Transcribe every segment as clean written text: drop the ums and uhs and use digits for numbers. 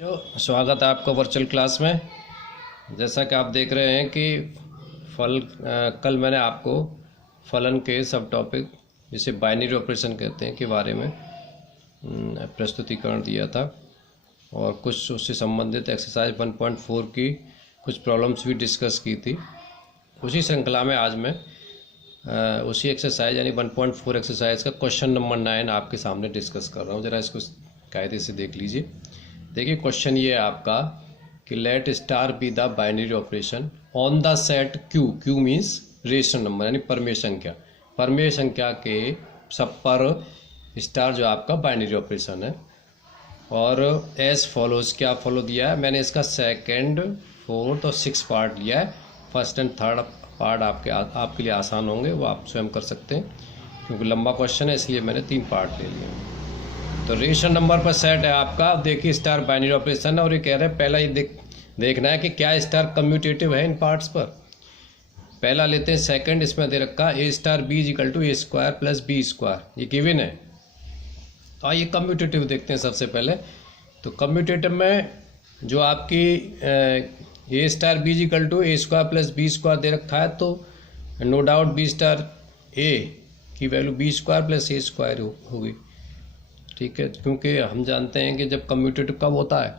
स्वागत है आपका वर्चुअल क्लास में। जैसा कि आप देख रहे हैं कि कल मैंने आपको फलन के सब टॉपिक जिसे बाइनरी ऑपरेशन कहते हैं के बारे में प्रस्तुतिकरण दिया था और कुछ उससे संबंधित एक्सरसाइज 1.4 की कुछ प्रॉब्लम्स भी डिस्कस की थी। उसी श्रृंखला में आज मैं उसी एक्सरसाइज यानी 1.4 एक्सरसाइज का क्वेश्चन नंबर 9 आपके सामने डिस्कस कर रहा हूँ। ज़रा इसको कायदे से देख लीजिए। देखिए क्वेश्चन ये है आपका कि let star be the binary operation on the set Q. Q means rational number यानी परमेय संख्या। परमेय संख्या के सब पर स्टार जो आपका बाइनरी ऑपरेशन है। और एज फॉलोज क्या फॉलो दिया है, मैंने इसका सेकंड, फोर्थ और 6 पार्ट लिया है। फर्स्ट एंड थर्ड पार्ट आपके लिए आसान होंगे, वो आप स्वयं कर सकते हैं क्योंकि लंबा क्वेश्चन है, इसलिए मैंने 3 पार्ट ले लिए। तो रेशनल नंबर पर सेट है आपका। देखिए स्टार बाइनरी ऑपरेशन है और ये कह रहे हैं पहला ये देखना है कि क्या स्टार कम्यूटेटिव है इन पार्ट्स पर। पहला लेते हैं सेकंड, इसमें दे रखा A star B equal to A square plus B square, ये गिवन है। तो आइए कम्यूटेटिव देखते हैं सबसे पहले। तो कम्यूटेटिव में जो आपकी A star B equal to A square plus B square दे रखा है, तो no doubt B star A की value B square plus A square होगी। ठीक है, क्योंकि हम जानते हैं कि जब कम्यूटेटिव कब होता है,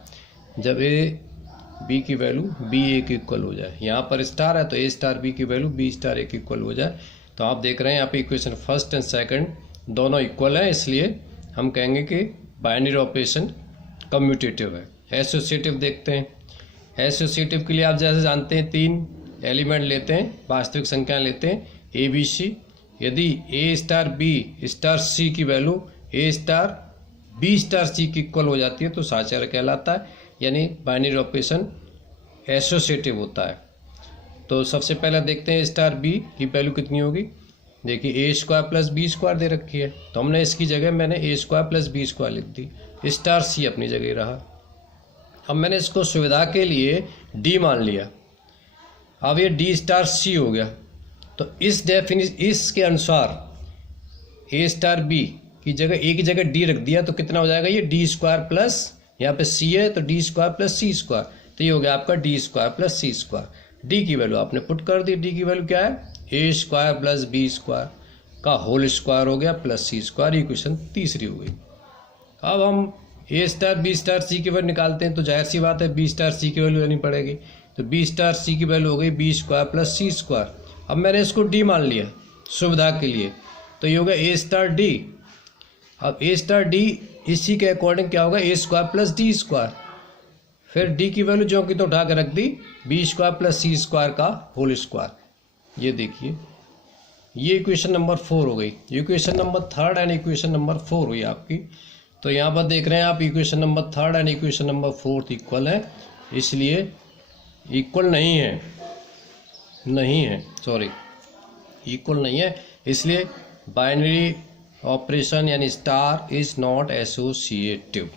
जब ए बी की वैल्यू बी ए के इक्वल हो जाए। यहाँ पर स्टार है तो ए स्टार बी की वैल्यू बी स्टार ए के इक्वल हो जाए। तो आप देख रहे हैं यहाँ पे इक्वेशन फर्स्ट एंड सेकंड दोनों इक्वल हैं, इसलिए हम कहेंगे कि बाइनरी ऑपरेशन कम्यूटेटिव है। एसोसिएटिव देखते हैं। एसोसिएटिव के लिए आप जैसे जानते हैं 3 एलिमेंट लेते हैं, वास्तविक संख्या लेते हैं ए बी सी। यदि a star b star c की value a star b star c की इक्वल हो जाती है तो साचार कहलाता है, यानी बाइनरी ऑपरेशन एसोसिएटिव होता है। तो सबसे पहले देखते हैं स्टार बी की वैल्यू कितनी होगी। देखिए ए स्क्वायर प्लस बी स्क्वायर दे रखी है, तो हमने इसकी जगह मैंने ए स्क्वायर प्लस बी स्क्वायर लिख दी। स्टार सी अपनी जगह रहा। अब मैंने इसको सुविधा के लिए डी मान लिया। अब ये डी स्टार सी हो गया। तो इसके अनुसार ए स्टार बी की जगह ए की जगह डी रख दिया तो कितना हो जाएगा, ये डी स्क्वायर प्लस, यहाँ पे सी है तो डी स्क्वायर प्लस सी स्क्वायर, तो ये हो गया आपका डी स्क्वायर प्लस सी स्क्वायर। डी की वैल्यू आपने पुट कर दी। डी की वैल्यू क्या है, ए स्क्वायर प्लस बी स्क्वायर का होल स्क्वायर हो गया प्लस सी स्क्वायर। इक्वेशन तीसरी हो गई। अब हम ए स्टार बी स्टार सी की वैल्यू निकालते हैं, तो जाहिर सी बात है बी स्टार सी की वैल्यू लेनी पड़ेगी। तो बी स्टार सी की वैल्यू हो गई बी स्क्वायर प्लस सी स्क्वायर। अब मैंने इसको डी मान लिया सुविधा के लिए, तो ये हो गया ए स्टार डी। अब ए स्टार डी इसी के अकॉर्डिंग क्या होगा, ए स्क्वायर प्लस डी स्क्वायर। फिर डी की वैल्यू जो कि तो उठा के रख दी बी स्क्वायर प्लस सी स्क्वायर का होल स्क्वायर। ये देखिए ये इक्वेशन नंबर 4 हो गई। Equation number 3 and equation number 4 हुई आपकी। तो यहाँ पर देख रहे हैं आप equation number 3 and equation number 4 equal है, इसलिए इक्वल नहीं है सॉरी इक्वल नहीं है, इसलिए बाइनरी ऑपरेशन यानी स्टार इज नॉट एसोसिएटिव।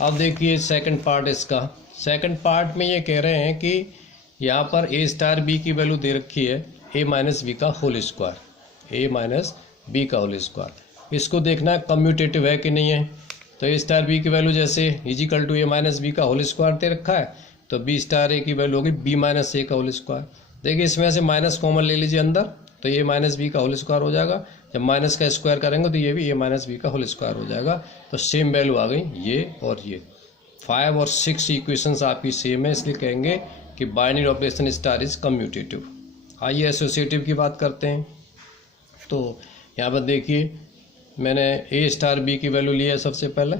अब देखिए सेकंड पार्ट इसका। सेकंड पार्ट में ये कह रहे हैं कि यहाँ पर ए स्टार बी की वैल्यू दे रखी है ए माइनस बी का whole square, a minus b का होल स्क्वायर। इसको देखना है कम्यूटेटिव है कि नहीं है। तो ए स्टार बी की वैल्यू जैसे equal to a minus b का होल स्क्वायर दे रखा है, तो बी स्टार ए की वैल्यू होगी बी माइनस ए का होल स्क्वायर। देखिए इसमें से माइनस कॉमन ले लीजिए अंदर, तो ये माइनस बी का होल स्क्वायर हो जाएगा। जब माइनस का स्क्वायर करेंगे तो ये भी ए माइनस बी का होल स्क्वायर हो जाएगा। तो सेम वैल्यू आ गई ये और ये। 5 और 6 इक्वेशंस आपकी सेम है, इसलिए कहेंगे कि binary operation star is commutative. आइए एसोसिएटिव की बात करते हैं। तो यहाँ पर देखिए मैंने ए स्टार बी की वैल्यू ली है सबसे पहले,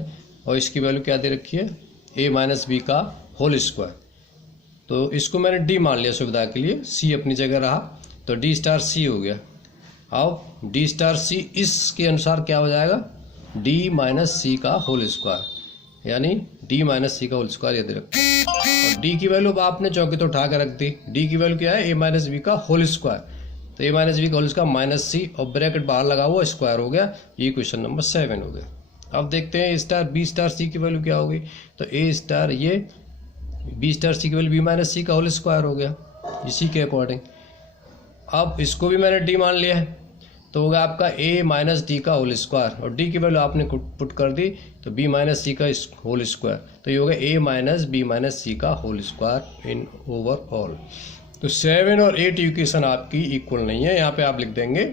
और इसकी वैल्यू क्या दे रखी है, ए माइनस बी का होल स्क्वायर। तो इसको मैंने डी मान लिया सुविधा के लिए, सी अपनी जगह रहा, तो डी स्टार सी हो गया। अब डी स्टार सी इसके अनुसार क्या हो जाएगा, डी माइनस सी का होल स्क्वायर, यानी डी माइनस सी का होल स्क्वायर ये दे रखा है। और डी की वैल्यू आपने चौके तो उठा कर रख दी। डी की वैल्यू क्या है, ए माइनस बी का होल स्क्वायर, तो ए माइनस बी का होल स्क्वायर माइनस सी और ब्रैकेट बाहर लगा हुआ स्क्वायर हो गया। ये क्वेश्चन नंबर 7 हो गया। अब देखते हैं ए स्टार बी स्टार सी की वैल्यू क्या होगी। तो ए स्टार ये बी स्टार सी की वैल्यू बी माइनस सी का होल स्क्वायर हो गया इसी के अकॉर्डिंग। अब इसको भी मैंने डी मान लिया है, तो होगा आपका a माइनस डी का होल स्क्वायर, और d की वैल्यू आपने पुट कर दी तो b माइनस सी का होल स्क्वायर, तो ये होगा a माइनस बी माइनस सी का होल स्क्वायर इन ओवरऑल। तो 7 और 8 इक्वेशन आपकी इक्वल नहीं है, यहाँ पे आप लिख देंगे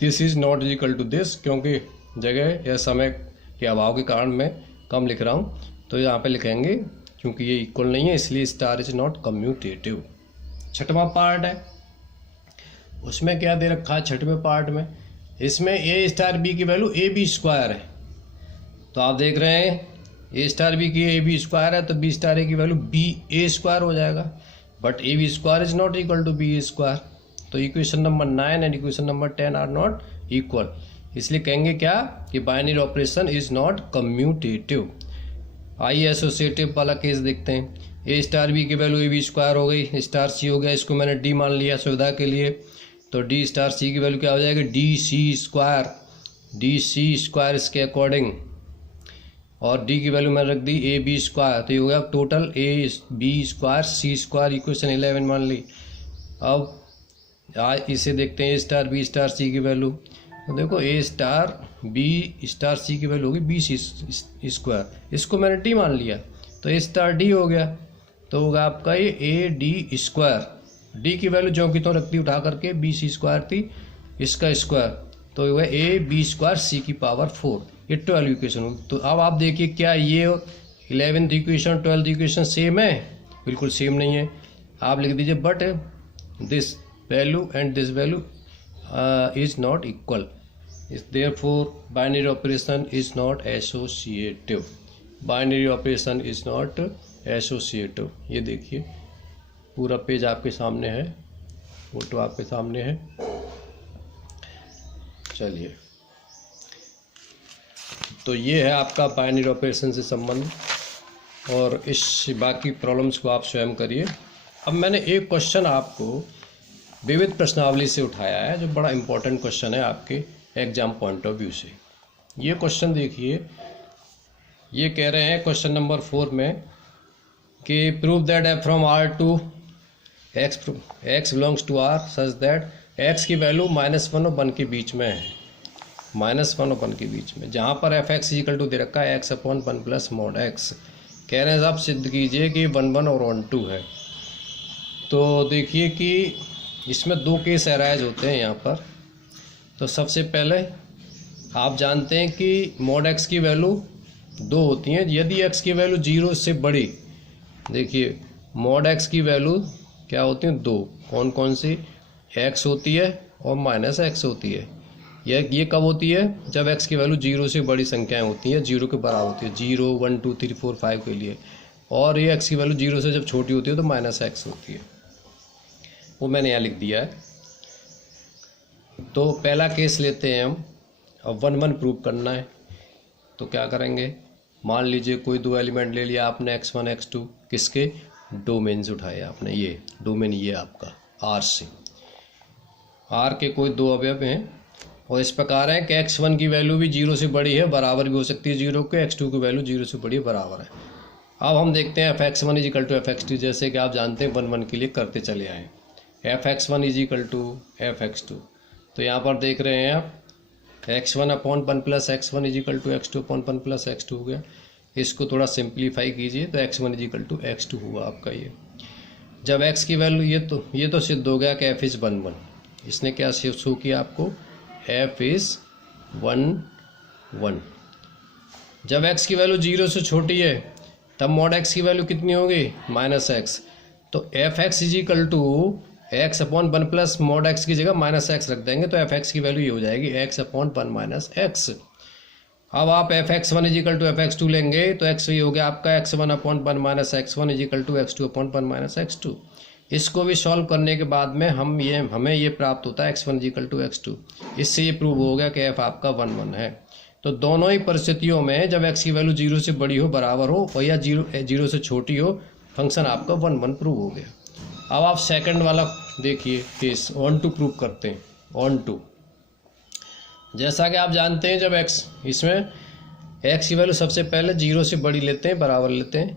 this is not equal to this, क्योंकि जगह या समय के अभाव के कारण मैं कम लिख रहा हूँ, तो यहाँ पे लिखेंगे क्योंकि ये इक्वल नहीं है इसलिए स्टार इज नॉट कम्यूटेटिव। छठवां पार्ट है, उसमें क्या दे रखा है छठवें पार्ट में, इसमें a स्टार b की वैल्यू ए बी स्क्वायर है। तो आप देख रहे हैं a स्टार b की ए बी स्क्वायर है तो b स्टार a की वैल्यू b a स्क्वायर हो जाएगा, but A B square is not equal to b square. तो equation number 9 and equation number 10 are not equal, इसलिए कहेंगे क्या कि binary operation is not commutative. आइए एसोसिएटिव वाला केस देखते हैं। ए स्टार बी की वैल्यू ए बी स्क्वायर हो गई, स्टार सी हो गया, इसको मैंने डी मान लिया सुविधा के लिए, तो डी स्टार सी की वैल्यू क्या हो जाएगी डी सी स्क्वायर इसके अकॉर्डिंग, और डी की वैल्यू मैंने रख दी ए बी स्क्वायर, तो ये हो गया total a B square c square, equation 11 मान ली। अब आज इसे देखते हैं ए स्टार बी स्टार सी की वैल्यू, तो देखो a star b star c की वैल्यू होगी बी सी स्क्वायर, इसको मैंने डी मान लिया तो ए स्टार डी हो गया, तो होगा आपका ये ए डी स्क्वायर, डी की वैल्यू जो की तो रख दी उठा करके बी सी स्क्वायर थी इसका स्क्वायर, तो होगा ए बी स्क्वायर सी की पावर 4, ये 12 इक्वेशन होगी। तो अब आप देखिए क्या ये 11th equation 12th equation same है? बिल्कुल सेम नहीं है। आप लिख दीजिए but this value and this value is not equal, therefore binary operation is not associative, binary operation is not associative. ये देखिए पूरा पेज आपके सामने है, फोटो आपके सामने है। चलिए, तो ये है आपका बाइनरी ऑपरेशन से संबंध, और इस बाकी प्रॉब्लम्स को आप स्वयं करिए। अब मैंने एक क्वेश्चन आपको विविध प्रश्नावली से उठाया है जो बड़ा इंपॉर्टेंट क्वेश्चन है आपके एग्जाम पॉइंट ऑफ व्यू से। ये क्वेश्चन देखिए, ये कह रहे हैं क्वेश्चन नंबर 4 में कि prove that f from R to x belongs to R such that x की वैल्यू -1 और 1 के बीच में है, -1 और 1 के बीच में, जहाँ पर एफ एक्स इक्वल टू दे रखा है x upon 1 plus mod x. कह रहे हैं साहब सिद्ध कीजिए कि 1 1 और 1 2 है। तो देखिए कि इसमें 2 केस अराइज होते हैं यहाँ पर। तो सबसे पहले आप जानते हैं कि मॉड एक्स की वैल्यू 2 होती हैं यदि एक्स की वैल्यू 0 से बड़ी। देखिए मॉड एक्स की वैल्यू क्या होती है 2, कौन कौन सी, एक्स होती है और माइनस एक्स होती है। ये कब होती है? जब एक्स की वैल्यू 0 से बड़ी संख्याएं होती हैं, 0 के बराबर होती है, 0 1 2 3 4 5 के लिए, और ये एक्स की वैल्यू 0 से जब छोटी होती है तो माइनस एक्स होती है, वो मैंने यहाँ लिख दिया है। तो पहला केस लेते हैं हम। अब 1 1 प्रूव करना है तो क्या करेंगे, मान लीजिए कोई 2 एलिमेंट ले लिया आपने x1 x2, किसके डोमेन्स उठाए आपने, ये डोमेन ये आपका R से, R के कोई 2 अवयव हैं और इस प्रकार है कि x1 की वैल्यू भी 0 से बड़ी है, बराबर भी हो सकती है 0 के, x2 की वैल्यू 0 से बड़ी है, बराबर है। अब हम देखते हैं fx1 इजिकल टू fx2, जैसे कि आप जानते हैं 1 1 के लिए करते चले आए, fx1 इजिकल टू fx2। तो यहाँ पर देख रहे हैं आप x1 upon 1 plus x one equal to x2 upon 1 plus x2 हो गया। इसको थोड़ा सिंप्लीफाई कीजिए तो x1 इजिकल टू x2 हुआ आपका ये। जब x की वैल्यू ये तो सिद्ध हो गया कि f इज़ 1 1। इसने क्या शो किया आपको, f इज़ 1 1। जब x की वैल्यू 0 से छोटी है तब मॉड x की वैल्यू कितनी होगी, माइनस एक्स। तो f x equal to x upon 1 plus mod x की जगह माइनस एक्स रख देंगे तो एफ एक्स की वैल्यू ये हो जाएगी एक्स अपॉन 1 माइनस एक्स। अब आप f x 1 equal to f x 2 लेंगे तो एक्स ये हो गया आपका x 1 upon 1 minus x 1 equal to x 2 upon 1 minus x 2। इसको भी सॉल्व करने के बाद में हमें ये प्राप्त होता है x1 इजिकल टू x2। इससे ये प्रूव हो गया कि f आपका 1 1 है। तो दोनों ही परिस्थितियों में जब x की वैल्यू 0 से बड़ी हो, बराबर हो, और या 0 से छोटी हो, फंक्शन आपका 1 1 प्रूव हो गया। अब आप सेकंड वाला देखिए केस, ऑन टू प्रूव करते हैं। ऑन टू, जैसा कि आप जानते हैं जब x, इसमें x की वैल्यू सबसे पहले 0 से बड़ी लेते हैं, बराबर लेते हैं,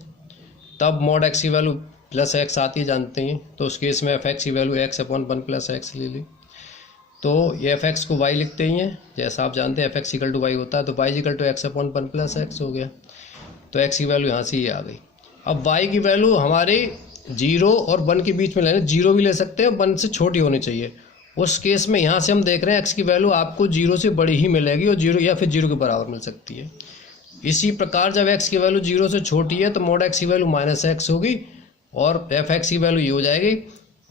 तब मॉड x की वैल्यू प्लस एक्स आती है, जानते हैं। तो उस केस में एफ एक्स की value x upon 1 plus x ले ली। तो ये एफ एक्स को वाई लिखते ही हैं, जैसा आप जानते हैं f x equal to y होता है, तो y equal to x upon one plus x हो गया। तो एक्स की वैल्यू यहाँ से ये आ गई। अब वाई की वैल्यू हमारे 0 और 1 के बीच में लेना, 0 भी ले सकते हैं, 1 से छोटी होनी चाहिए। उस केस में यहाँ से हम देख रहे हैं एक्स की वैल्यू आपको 0 से बड़ी ही मिलेगी और 0 या फिर 0 के बराबर मिल सकती है। इसी प्रकार जब एक्स की वैल्यू 0 से छोटी है तो मोड एक्स की वैल्यू माइनस एक्स होगी और एफ एक्स की वैल्यू ये हो जाएगी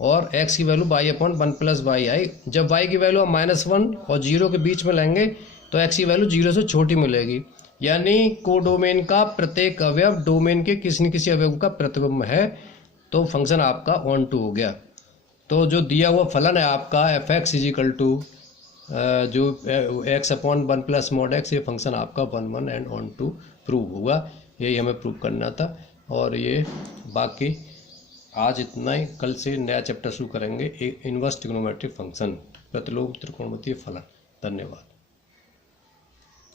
और एक्स की value Y upon one plus Y आई। जब वाई की वैल्यू हम -1 और 0 के बीच में लेंगे तो एक्स की वैल्यू 0 से छोटी मिलेगी, यानी कोडोमेन का प्रत्येक अवयव डोमेन के किसी न किसी अवयव का प्रतिबिंब है। तो फंक्शन आपका ऑन टू हो गया। तो जो दिया हुआ फलन है आपका F X is equal to जो X upon one plus mod X, ये फंक्शन आपका 1 1 एंड ऑन टू प्रूव होगा। यही हमें प्रूव करना था। और ये बाकी आज इतना ही, कल से नया चैप्टर शुरू करेंगे, इनवर्स ट्रिग्नोमेट्रिक फंक्शन, प्रतिलोम त्रिकोणमितीय फलन। धन्यवाद।